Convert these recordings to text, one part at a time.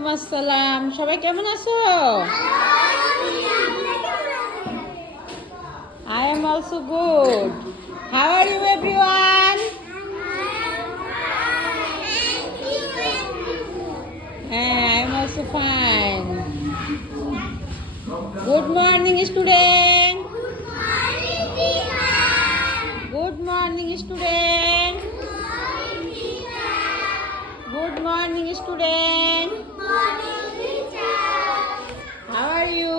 ওয়ালাইকুম আসসালাম। সবাই কেমন আছো? I am also good. How are you everyone? I am also fine. Good morning student. Good morning student. Good morning student. How are you?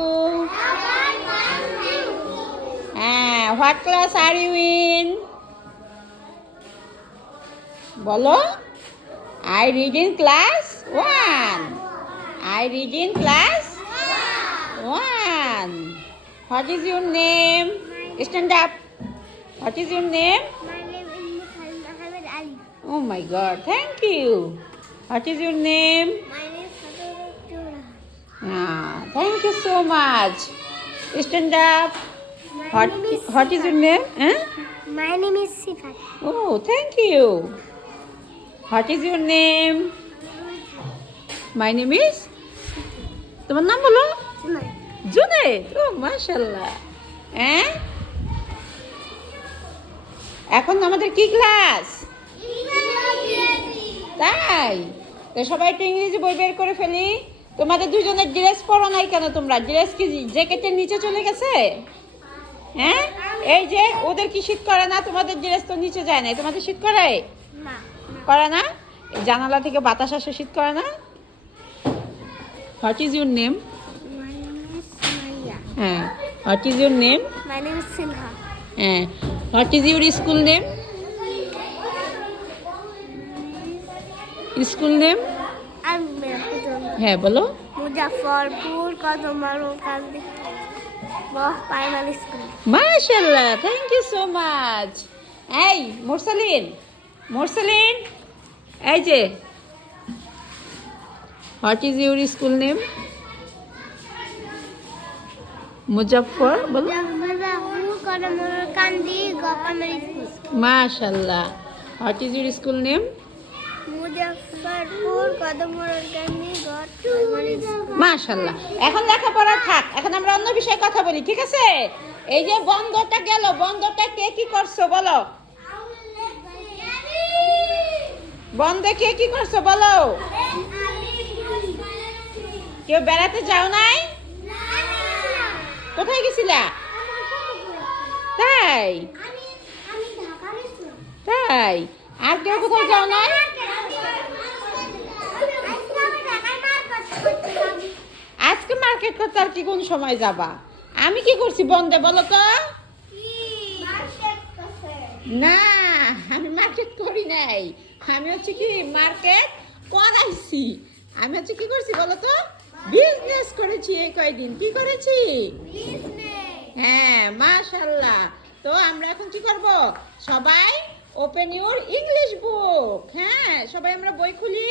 What class are you in? বলো। I read in class 1. I read in class 1. What is your name? Stand up. What is your name? My name is Muhammad Ali. Oh my God, thank you. What is your name? My name is Fatura. Thank you so much. Stand up. What is your name? My name is Sifat. Oh, thank you. What is your name? My name is? তোমার নাম বলো। জুনাইদ। ও মাশাআল্লাহ। এখন আমাদের কি class? তাই তো সবাই একটু ইংরেজি বই বের করে ফেলি। তোমাদের দুজনের ড্রেস পরো নাই কেন? তোমরা ড্রেস কি জ্যাকেটের নিচে চলে গেছে? এই যে ওদের কি শীত করে না? তোমাদের ড্রেস তো নিচে যায় না। তোমাদের শীত করে? করে না? জানালা থেকে বাতাস আসে, শীত করে না? What is your name? My name is Maya. What is your name? My name is Sinha. What is your school name? School name? I'm Mehdi. বলো। Muzaffarpur, Kadamaru, Kandi. Primary school. মাশাআল্লাহ, থ্যাংক ইউ সো মাচ। এই মোরসালিন এই যে what is your school name? Muzaffar বলো। Muzaffarpur, Kadamaru, Kandi, primary school. মাশাআল্লাহ। What is your school name? Muzaffarpur, Kadamaru, Kandi, primary school. মাশাআল্লাহ। এখন লেখাপড়া থাক, এখন আমরা অন্য বিষয়ে কথা বলি, ঠিক আছে? এই যে বন্ধটা গেল, বন্ধটা কে কি করছো বলো? বন্ধে কে কি করছো বলো? কেউ বেড়াতে যাও নাই? কোথায় গেছিলা? তাই তাই আর কেউ কোথাও যাও নাই? আজকে মার্কেট করতে আর কি কোন সময় যাবা? আমি কি করছি বন্ধে বলো তো? না, আমি মার্কেট করি নাই। আমি হচ্ছে কি মার্কেট করাইছি। আমি হচ্ছে কি করছি বলো তো? বিজনেস করেছি এই কয়দিন। কি করেছি? মাশাআল্লাহ। তো আমরা এখন কি করব? সবাই ওপেন ইউর ইংলিশ বুক। সবাই আমরা বই খুলি।